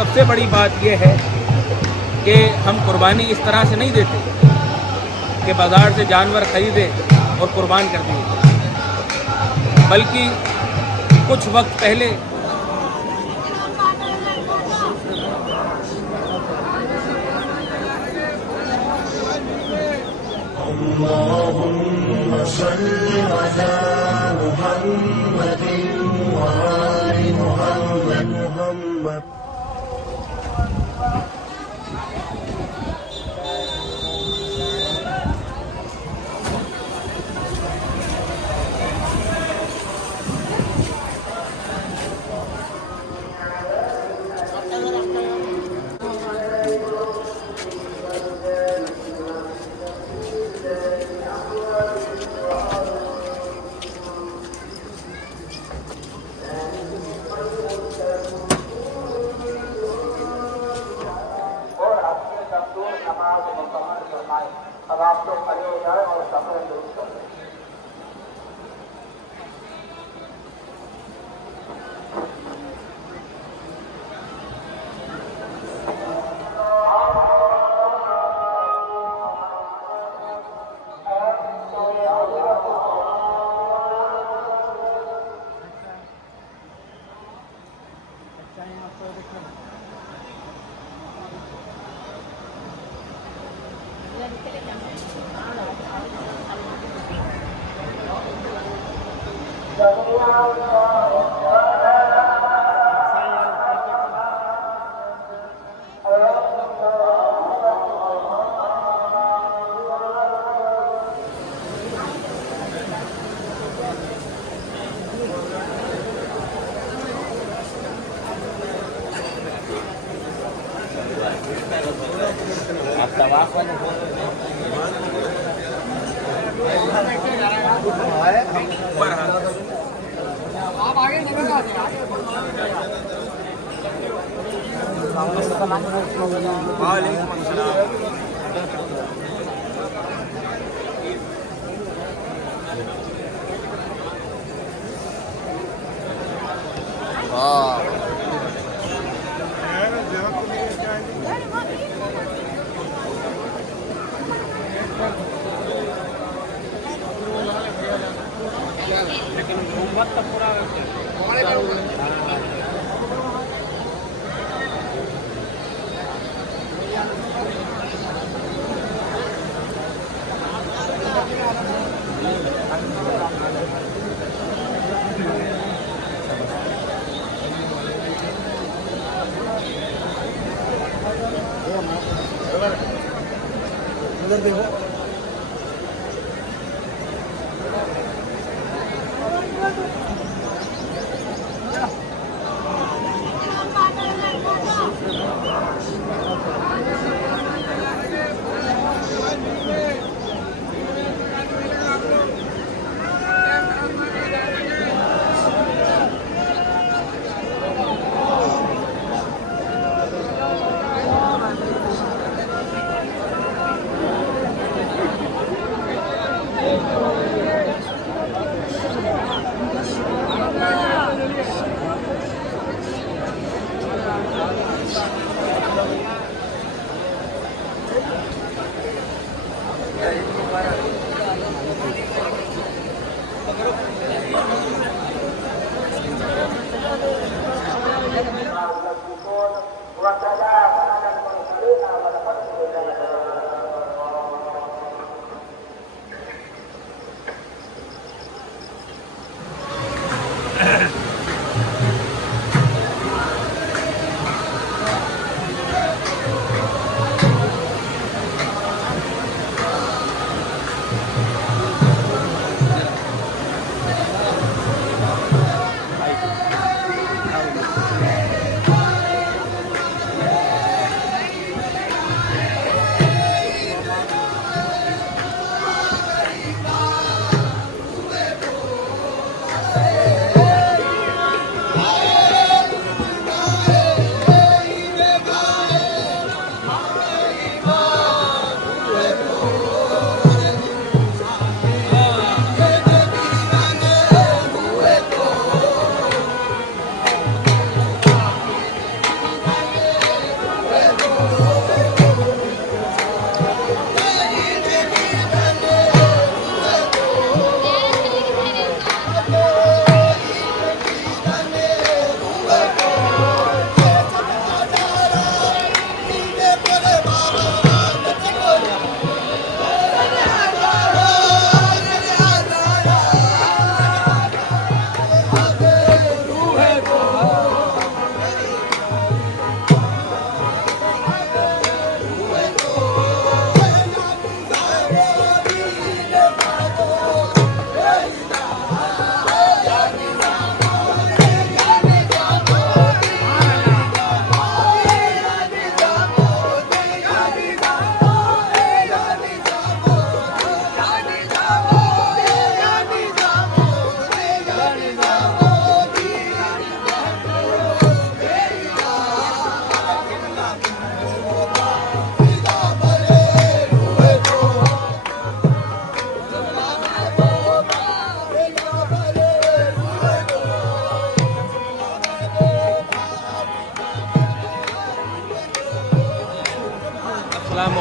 سب سے بڑی بات یہ ہے کہ ہم قربانی اس طرح سے نہیں دیتے کہ بازار سے جانور خریدے اور قربان کر دیے، بلکہ کچھ وقت پہلے اللهم صل على محمد وآل محمد. اب آپ لوگ کھڑے ہو جائیں اور سفر درست کر لیں.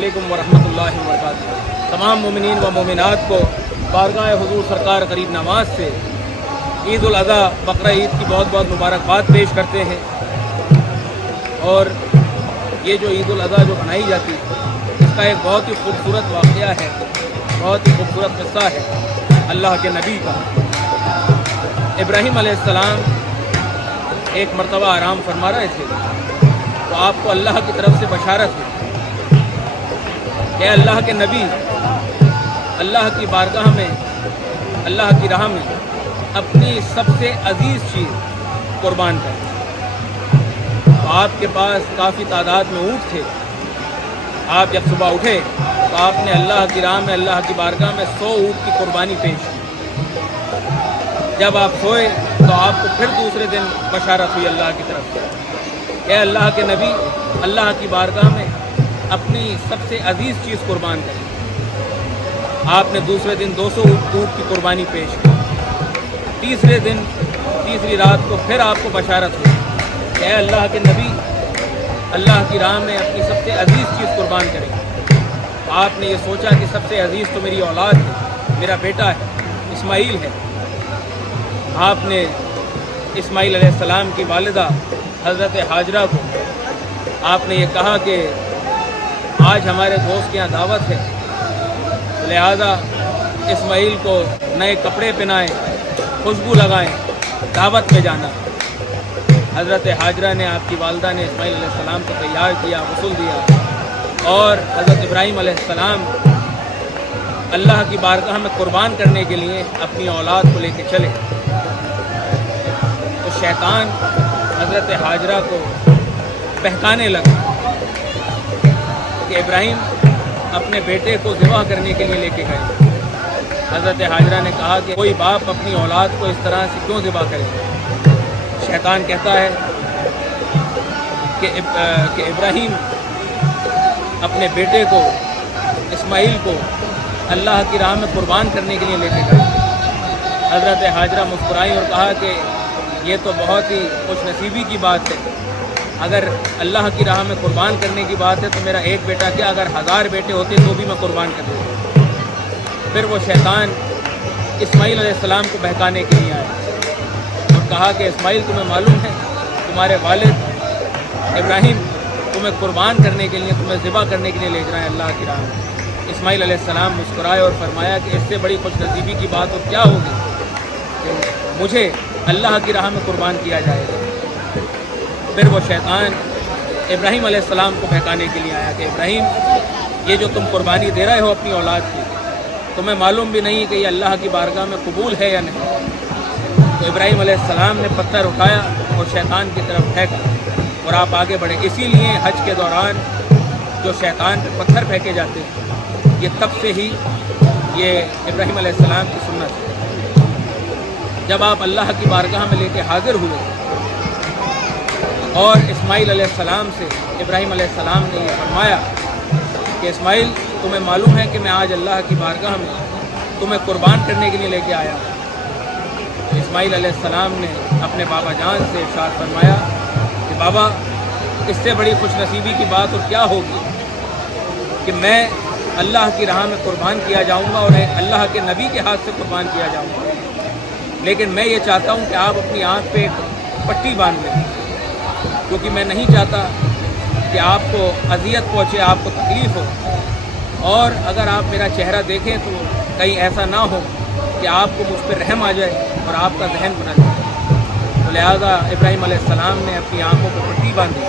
अलैकुम वरहमतुल्लाहि वबरकातुहू। तमाम मोमिनीन व मोमिनात को बारगाह हुजूर सरकार करीब नवाज से ईद उल अज़हा बकरा ईद की बहुत बहुत मुबारकबाद पेश करते हैं। और ये जो ईद उल अज़हा जो मनाई जाती है इसका एक बहुत ही खूबसूरत वाक़या है, बहुत ही खूबसूरत किस्सा है अल्लाह के नबी का। इब्राहीम अलैहिस्सलाम एक मरतबा आराम फरमा रहे थे तो आपको अल्लाह की तरफ से बशारत हुई कि अल्लाह के नबी अल्लाह की बारगाह में, अल्लाह की राह में अपनी सबसे अजीज़ चीज़ कुर्बान करें। तो आपके पास काफ़ी तादाद में ऊँट थे। आप जब सुबह उठे तो आपने अल्लाह की राह में, अल्लाह की बारगाह में 100 ऊँट की कुर्बानी पेश की। जब आप सोए तो आपको फिर दूसरे दिन बशारत हुई अल्लाह की तरफ से कि अल्लाह के नबी अल्लाह की बारगाह में अपनी सबसे अजीज़ चीज़ कुर्बान करें। आपने दूसरे दिन 200 ऊँट की कुर्बानी पेश की। तीसरे दिन, तीसरी रात को फिर आपको बशारत हुई कि अल्लाह के नबी अल्लाह की राह में अपनी सबसे अजीज़ चीज़ कुर्बान करें। आपने ये सोचा कि सबसे अजीज़ तो मेरी औलाद है, मेरा बेटा है, इस्माइल है। आपने इस्माइल अलैहिस्सलाम की वालिदा हज़रत हाजरा को आपने ये कहा कि आज हमारे दोस्त के यहाँ दावत है, लिहाजा इस्माइल को नए कपड़े पहनाएं, खुशबू लगाएं, दावत में जाना। हज़रत हाजरा ने, आपकी वालिदा ने इस्माइल अलैहिस्सलाम को तैयार किया, गुस्ल दिया और हज़रत इब्राहीम अलैहिस्सलाम अल्लाह की बारगाह में कुर्बान करने के लिए अपनी औलाद को लेकर चले। तो शैतान हज़रत हाजरा को बहकाने लगा कि इब्राहीम अपने बेटे को ज़िबा करने के लिए लेके गए। हज़रत हाजरा ने कहा कि कोई बाप अपनी औलाद को इस तरह से क्यों ज़िबा करे। शैतान कहता है कि इब्राहीम अपने बेटे को, इस्माइल को अल्लाह की राह में कुर्बान करने के लिए लेके गए। हज़रत हाजरा मुस्कुराई और कहा कि ये तो बहुत ही खुशनसीबी की बात है। अगर अल्लाह की राह में कुर्बान करने की बात है तो मेरा एक बेटा क्या, अगर 1000 बेटे होते तो भी मैं कुर्बान कर देता। फिर वो शैतान इस्माइल अलैहिस्सलाम को बहकाने के लिए आया और कहा कि इस्माइल, तुम्हें मालूम है तुम्हारे वालिद इब्राहीम तुम्हें कुर्बान करने के लिए, तुम्हें ज़िबा करने के लिए ले जाए अल्लाह की राह में। इस्माइल अलैहिस्सलाम मुस्कुराए और फरमाया कि इससे बड़ी खुशनसीबी की बात तो क्या होगी कि मुझे अल्लाह की राह में कुर्बान किया जाएगा। फिर वो शैतान इब्राहीम अलैहिस्सलाम को बहकाने के लिए आया कि इब्राहीम, ये जो तुम कुर्बानी दे रहे हो अपनी औलाद की, तुम्हें मालूम भी नहीं कि ये अल्लाह की बारगाह में कबूल है या नहीं। तो इब्राहीम अलैहिस्सलाम ने पत्थर उठाया और शैतान की तरफ फेंका और आप आगे बढ़े। इसीलिए हज के दौरान जो शैतान पे पत्थर फेंके जाते हैं, ये तब से ही ये इब्राहीम अलैहिस्सलाम की सुन्नत है। जब आप अल्लाह की बारगाह में लेके हाजिर हुए और इस्माइल अलैहिस्सलाम से इब्राहीम अलैहिस्सलाम ने ये फरमाया कि इस्माइल, तुम्हें मालूम है कि मैं आज अल्लाह की बारगाह में तुम्हें कुर्बान करने के लिए लेके आया। तो इस्माइल अलैहिस्सलाम ने अपने बाबा जान से इरशाद फरमाया कि बाबा, इससे बड़ी खुशनसीबी की बात और क्या होगी कि मैं अल्लाह की राह में कुर्बान किया जाऊंगा और अल्लाह के नबी के हाथ से कुर्बान किया जाऊंगा। लेकिन मैं ये चाहता हूं कि आप अपनी आँख पे एक पट्टी बांध लें, क्योंकि मैं नहीं चाहता कि आपको अजियत पहुँचे, आपको तकलीफ़ हो। और अगर आप मेरा चेहरा देखें तो कहीं ऐसा ना हो कि आपको मुझ पर रहम आ जाए और आपका जहन बना जाए। तो लिहाजा इब्राहीम अलैहिस्सलाम ने अपनी आँखों को पट्टी बांधी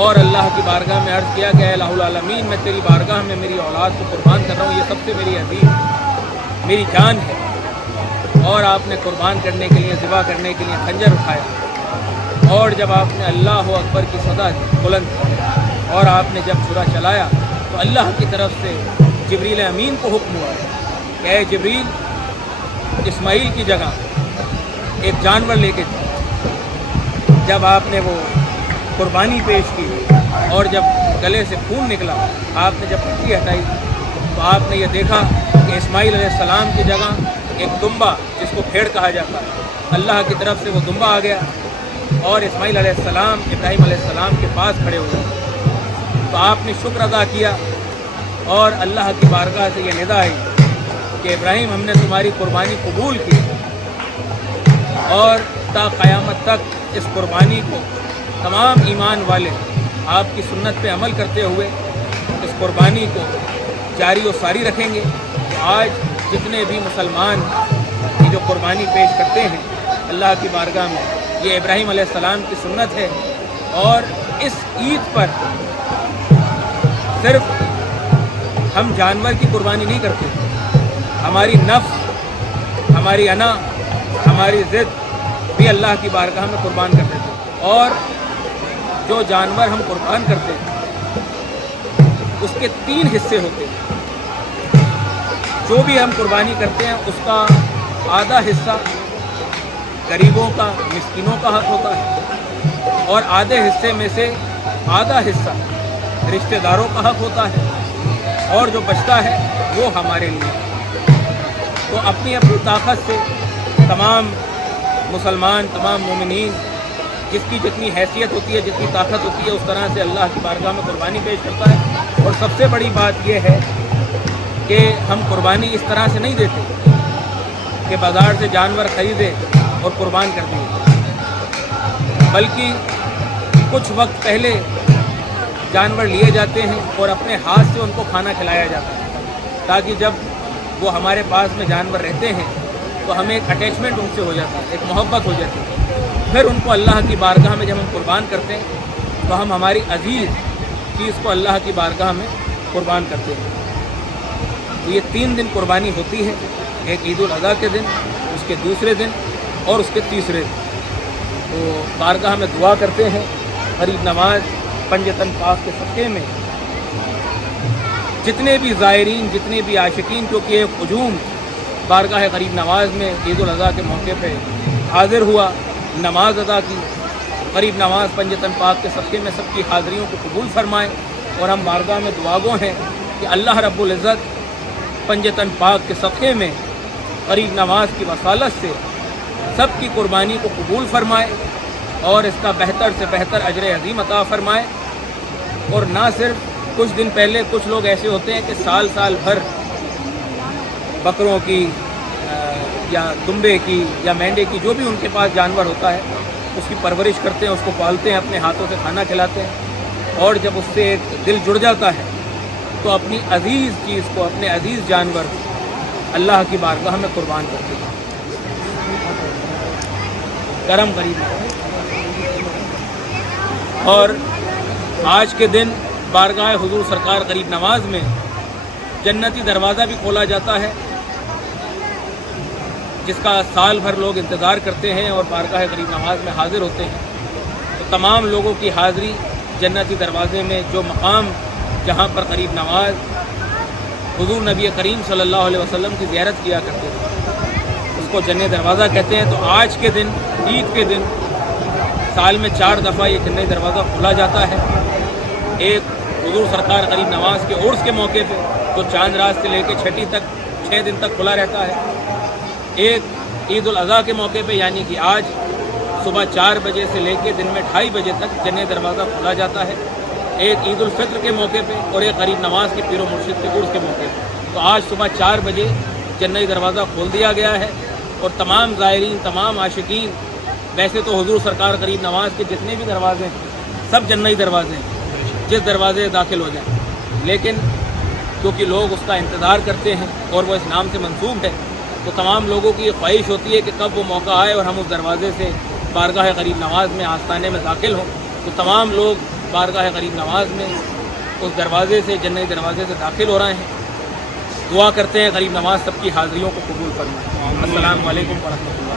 और अल्लाह की बारगाह में अर्ज़ किया कि इलाहुल आलमीन, मैं तेरी बारगाह में मेरी औलाद को कुर्बान कर रहा हूँ, ये सबसे मेरी अजीज़ मेरी जान है। और आपने कुर्बान करने के लिए, ज़िबा करने के लिए खंजर उठाया और जब आपने अल्लाह अकबर की सदा बुलंद की और आपने जब छुरा चलाया तो अल्लाह की तरफ से जिब्रील अमीन को हुक्म हुआ कि ऐ जिब्रील, इस्माइल की जगह एक जानवर लेके जाओ। जब आपने वो कुर्बानी पेश की और जब गले से खून निकला, आपने जब पट्टी हटाई तो आपने ये देखा कि इस्माइल अलैहिस्सलाम की जगह एक दुम्बा, जिसको भेड़ कहा जाता है, अल्लाह की तरफ से वो दुम्बा आ गया और इस्माइल अलैहिस्सलाम इब्राहीम अलैहिस्सलाम के पास खड़े हुए। तो आपने शुक्र अदा किया اور اللہ کی بارگاہ سے یہ ندا آئی کہ ابراہیم ہم نے تمہاری قربانی قبول کی اور تا قیامت تک اس قربانی کو تمام ایمان والے آپ کی سنت پہ عمل کرتے ہوئے اس قربانی کو جاری و ساری رکھیں گے۔ آج جتنے بھی مسلمان یہ جو قربانی پیش کرتے ہیں اللہ کی بارگاہ میں، یہ ابراہیم علیہ السلام کی سنت ہے، اور اس عید پر صرف ہم جانور کی قربانی نہیں کرتے، ہماری نفس، ہماری انا، ہماری ضد بھی اللہ کی بارگاہ میں قربان کر دیتے ہیں۔ اور جو جانور ہم قربان کرتے ہیں اس کے 3 حصے ہوتے ہیں۔ جو بھی ہم قربانی کرتے ہیں اس کا آدھا حصہ غریبوں کا، مسکینوں کا حق ہوتا ہے، اور آدھے حصے میں سے آدھا حصہ رشتہ داروں کا حق ہوتا ہے، اور جو بچتا ہے وہ ہمارے لیے۔ تو اپنی اپنی طاقت سے تمام مسلمان، تمام مومنین، جس کی جتنی حیثیت ہوتی ہے، جتنی طاقت ہوتی ہے، اس طرح سے اللہ کی بارگاہ میں قربانی پیش کرتا ہے۔ اور سب سے بڑی بات یہ ہے کہ ہم قربانی اس طرح سے نہیں دیتے کہ بازار سے جانور خریدے اور قربان کر دیے، بلکہ کچھ وقت پہلے جانور لیے جاتے ہیں اور اپنے ہاتھ سے ان کو کھانا کھلایا جاتا ہے، تاکہ جب وہ ہمارے پاس میں جانور رہتے ہیں تو ہمیں ایک اٹیچمنٹ ان سے ہو جاتا ہے، ایک محبت ہو جاتی ہے۔ پھر ان کو اللہ کی بارگاہ میں جب ہم قربان کرتے ہیں تو ہم ہماری عزیز چیز کو اللہ کی بارگاہ میں قربان کرتے ہیں۔ تو یہ 3 دن قربانی ہوتی ہے، ایک عید الاضحیٰ کے دن، اس کے دوسرے دن اور اس کے تیسرے دن۔ تو بارگاہ میں دعا کرتے ہیں، غریب نواز پنجتن پاک کے صدقے میں جتنے بھی زائرین، جتنے بھی عاشقین، کیونکہ ایک ہجوم بارگاہ غریب نواز میں عید الاضحیٰ کے موقع پہ حاضر ہوا، نماز ادا کی، غریب نواز پنجتن پاک کے صدقے میں سب کی حاضریوں کو قبول فرمائے، اور ہم بارگاہ میں دعاگو ہیں کہ اللہ رب العزت پنجتن پاک کے صدقے میں غریب نواز کی وصالت سے سب کی قربانی کو قبول فرمائے، اور اس کا بہتر سے بہتر اجر عظیم عطا فرمائے۔ اور نہ صرف کچھ دن پہلے کچھ لوگ ایسے ہوتے ہیں کہ سال بھر بکروں کی یا دمبے کی یا مینڈے کی، جو بھی ان کے پاس جانور ہوتا ہے، اس کی پرورش کرتے ہیں، اس کو پالتے ہیں، اپنے ہاتھوں سے کھانا کھلاتے ہیں، اور جب اس سے ایک دل جڑ جاتا ہے تو اپنی عزیز چیز کو، اپنے عزیز جانور کو اللہ کی بارگاہ میں قربان کرتے ہیں۔ کرم غریب ہے۔ اور آج کے دن بارگاہ حضور سرکار غریب نواز میں جنتی دروازہ بھی کھولا جاتا ہے، جس کا سال بھر لوگ انتظار کرتے ہیں اور بارگاہ غریب نواز میں حاضر ہوتے ہیں۔ تو تمام لوگوں کی حاضری جنتی دروازے میں، جو مقام جہاں پر غریب نواز حضور نبی کریم صلی اللہ علیہ وسلم کی زیارت کیا کرتے تھے، اس کو جنت دروازہ کہتے ہیں۔ تو آج کے دن، عید کے دن، سال میں 4 دفعہ یہ جنت دروازہ کھولا جاتا ہے۔ ایک حضور سرکار غریب نواز کے عرس کے موقع پہ، جو چاند رات سے لے کے چھٹی تک 6 دن تک کھلا رہتا ہے۔ ایک عید الاضحیٰ کے موقع پہ، یعنی کہ آج صبح 4 بجے سے لے کے دن میں 2:30 بجے تک جنت دروازہ کھولا جاتا ہے۔ ایک عید الفطر کے موقع پہ، اور ایک غریب نواز کے پیر و مرشد کے عرس کے موقع پہ۔ تو آج صبح 4 بجے جنت دروازہ کھول دیا گیا ہے، اور تمام زائرین، تمام عاشقین، ویسے تو حضور سرکار غریب نواز کے جتنے بھی دروازے ہیں سب جنتی دروازے ہیں، جس دروازے داخل ہو جائیں، لیکن کیونکہ لوگ اس کا انتظار کرتے ہیں اور وہ اس نام سے منسوب ہے، تو تمام لوگوں کی یہ خواہش ہوتی ہے کہ کب وہ موقع آئے اور ہم اس دروازے سے بارگاہ غریب نواز میں آستانے میں داخل ہوں۔ تو تمام لوگ بارگاہ غریب نواز میں اس دروازے سے، جنتی دروازے سے داخل ہو رہے ہیں۔ دعا کرتے ہیں غریب نواز سب کی حاضریوں کو قبول فرمائے۔ السلام علیکم ورحمۃ اللہ۔